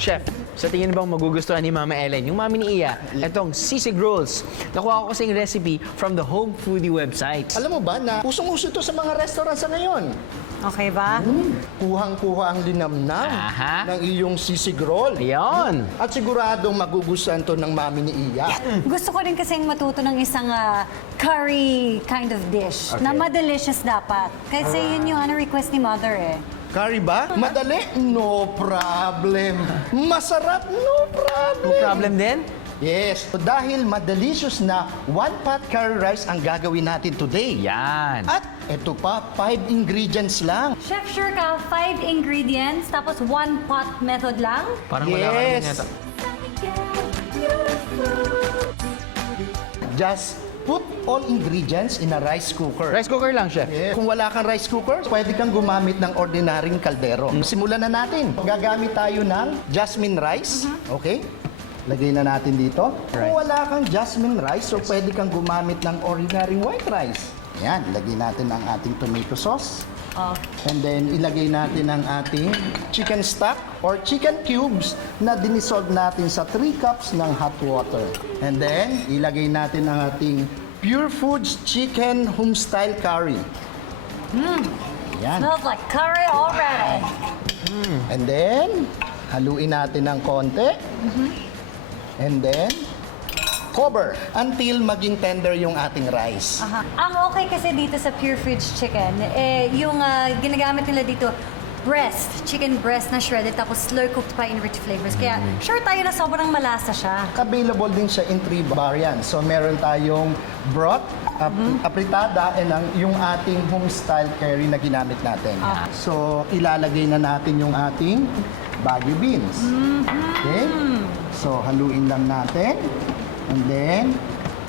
Chef, sa tingin bang magugustuhan ni Mama Ellen, yung mami ni Iya, itong sisig rolls. Nakuha ko kasing recipe from the Home Foodie website. Alam mo ba na usong-uso to sa mga restaurant sa ngayon? Okay ba? Kuhang-kuha ang linamnam Aha. ng iyong sisig roll. Ayun. At siguradong magugustuhan to ng mami ni Iya. Gusto ko rin kasing matuto ng isang curry kind of dish na madelicious dapat. Kasi yun yung request ni Mother eh. Curry ba? Madali? No problem. Masarap? No problem. No problem din? Yes. Dahil madelicious na one-pot curry rice ang gagawin natin today. Yan. At eto pa, 5 ingredients lang. Chef, sure ka, 5 ingredients, tapos 1 pot method lang? Parang wala ka rin Yes. yata. Just put all ingredients in a rice cooker. Rice cooker lang, Chef. Yeah. Kung wala kang rice cooker, pwede kang gumamit ng ordinaryong kaldero. Simulan na natin. Gagamit tayo ng jasmine rice. Okay? Lagay na natin dito. Kung wala kang jasmine rice, so pwede kang gumamit ng ordinaryong white rice. Yan, ilagay natin ang ating tomato sauce. And then, ilagay natin ang ating chicken stock or chicken cubes na dinisolve natin sa 3 cups ng hot water. And then, ilagay natin ang ating Pure Foods Chicken Homestyle Curry. Yan. Smells like curry already. And then, haluin natin ng konti. And then, cover until maging tender yung ating rice. Aha. Ang okay kasi dito sa Pure Foods Chicken, yung ginagamit nila dito, chicken breast na shredded, tapos slow cooked pa in rich flavors. Kaya sure tayo na sobrang malasa siya. Available din siya in 3 variants. So, meron tayong broth, apritada, and yung ating home-style curry na ginamit natin. So, ilalagay na natin yung ating Baguio beans. Okay? So, haluin lang natin. And then,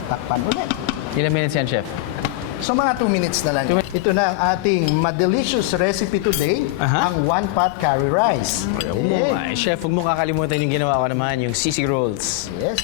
takpan ulit. Ilang minutes yan, Chef? So, mga 2 minutes na lang. Ito na ang ating madelicious recipe today, ang one-pot curry rice. Ay, Chef, huwag mo kakalimutan yung ginawa ko naman, yung sisig rolls. Yes.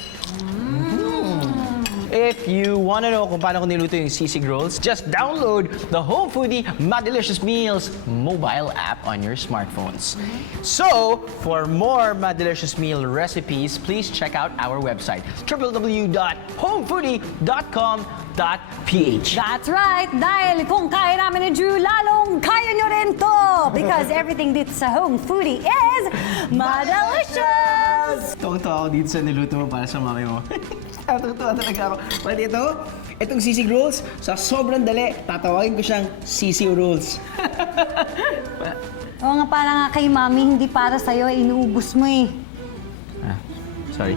If you want to know kung paano ko niluto yung sisig rolls, just download the Home Foodie Madelicious Meals mobile app on your smartphones. So, for more Madelicious Meal recipes, please check out our website, www.homefoodie.com.ph. That's right! Dahil kung kaya namin ni Drew, lalong kaya nyo rin to! Because everything dito sa Home Foodie is madelicious! Tuwang-tuwa ako dito sa niluto mo para sa mami mo. Tuwang-tuwa talaga ako. Pati itong sisig rolls, sa sobrang dali, tatawagin ko siyang sisig rolls. Oo nga, para nga kay Mami, hindi para sa'yo, inuubos mo eh. Sorry.